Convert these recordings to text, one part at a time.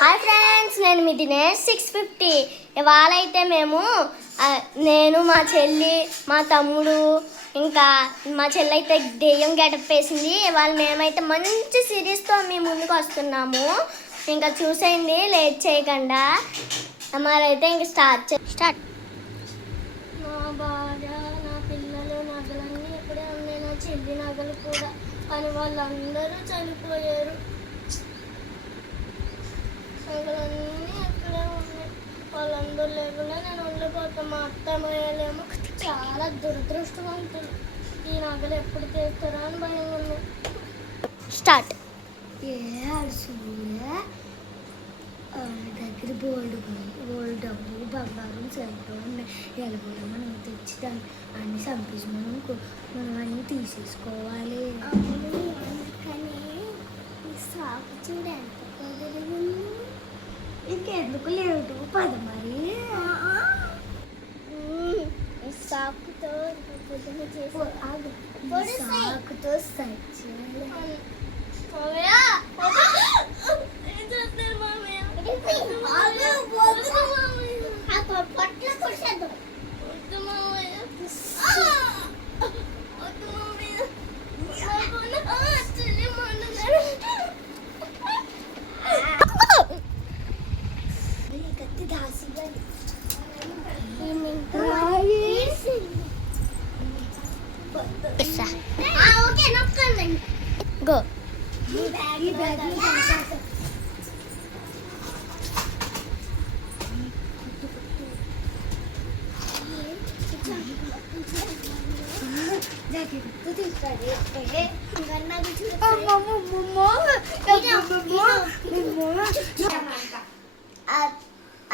Hi friends, నేను మీ దినేష్ 650. ఇవాళ అయితే నేను మా చెల్లి మా తమ్ముడు ఇంకా మా చెల్లి అయితే దెయ్యం గెటప్ వేసింది. ఇవాళ మేమైతే మంచి సిరీస్తో మీ ముందుకు వస్తున్నాము. ఇంకా చూసేయండి లేట్ చేయకుండా. మరైతే ఇంక స్టార్ట్. నా భార్య, నా పిల్లలు, నగలన్నీ ఇక్కడే ఉన్నాయి. నా చెల్లి నగలు కూడా, కానీ వాళ్ళందరూ చనిపోయారు. నగలన్నీ అక్కడే ఉన్నాయి. వాళ్ళందరూ లేకుండా నేను ఉండిపోతాను. మా అత్తమ్మయ్యలేమో చాలా దురదృష్టవంతులు. ఈ నగలు ఎప్పుడు తీస్తారా అని భయం ఉంది. స్టార్ట్. దగ్గర బోల్డ్ డబ్బు బంగారం సెల్తో ఉన్నాయి. ఎలాగోలా మనం తెచ్చుతాం అన్ని సంపించి మనం అన్నీ తీసేసుకోవాలి. కానీ సాకు చూడ ఎంత కుదరదు. ఇంకెందుకు లేదు పద మరి. సాకుతో సాకుతో Go.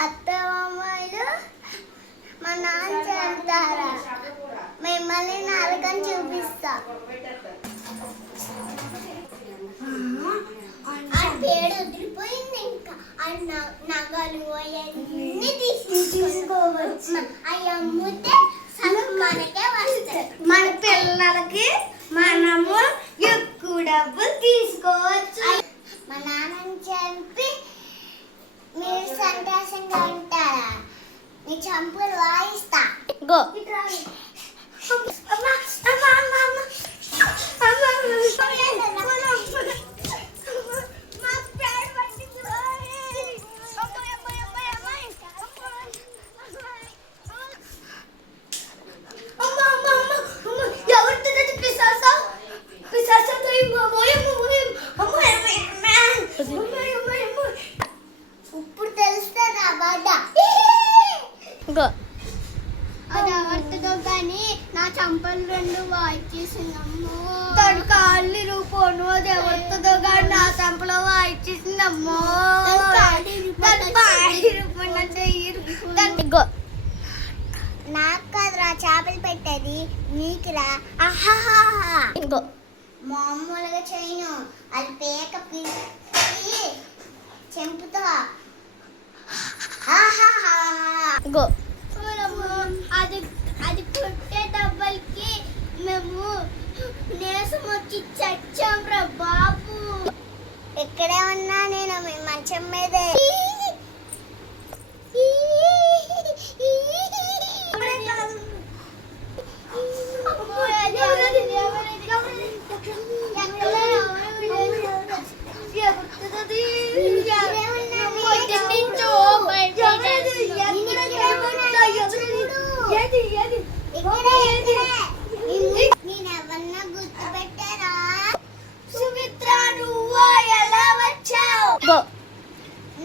అత్తమామలు మా నాన్న చెప్తారా మిమ్మల్ని నరకం చూపిస్తా. పేడు వదిలిపోయింది. ఇంకా నగలు అవన్నీ తీసుకోవచ్చు. అవి అమ్ముతే మనకే వస్తాయి. మన పిల్లలకి మనము ఎక్కువ డబ్బులు తీసుకోవచ్చు. మా నాన్నని చంపి మీరు సంతోషంగా ఉంటారా? నీ చంపులు వాయిస్తా. గో. ఇప్పుడు తెలుస్తా నా బాధ. అది ఎవరితో కానీ నా చంపలు రెండు వాయిచేసిందమ్మో. తను కాళ్ళు రూపోను. అది ఎవరితో కానీ నా చంపలో వాయిచేసిందమ్మో. నాకు కాదురా చేపలు పెట్టేది, నీకురా. ఇంకో మామూలుగా చేయను. అది పేక పిలిచి చెంపుతా. గో. అది అది కొట్టే దెబ్బలకి మేము నేసం వచ్చి చచ్చాం రా బాబు. ఇక్కడే ఉన్నా నేను మీ మంచం మీదే. నేనెవరన్నా గుర్తు పెట్టారా? సుమిత్ర, నువ్వు ఎలా వచ్చావు?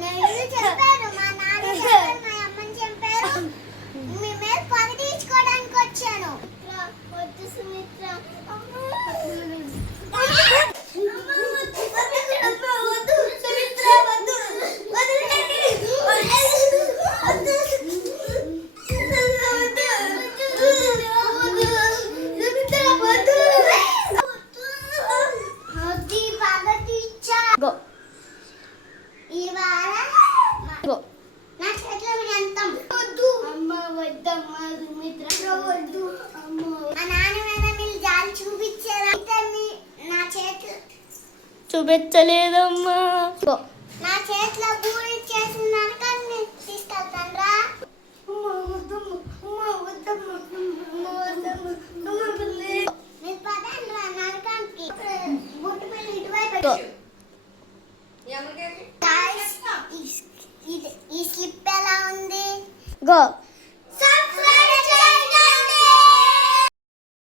నేను చెప్పాను, మా నాన్న చెప్పారు, మా అమ్మని చెప్పారు. మీ మీద పని తీసుకోవడానికి వచ్చాను. వద్దు సుమిత్ర. నా చేతిలో ఎంత వద్దు అమ్మ, వద్దమ్మా సుమిత్ర, వద్దు అమ్మ. మా నాన్న మీద మీరు జాలి చూపించారా? నా చేతులు చూపించలేదమ్మా. నా చేతిలో పూరి చేసిన నరకాన్ని తీసుకెళ్తాను రా. మీరు పదండి రా నరకానికి. బుట్టు పిల్ల ఇటువైపు. ఈ స్లిప్ ఎలా ఉంది? గో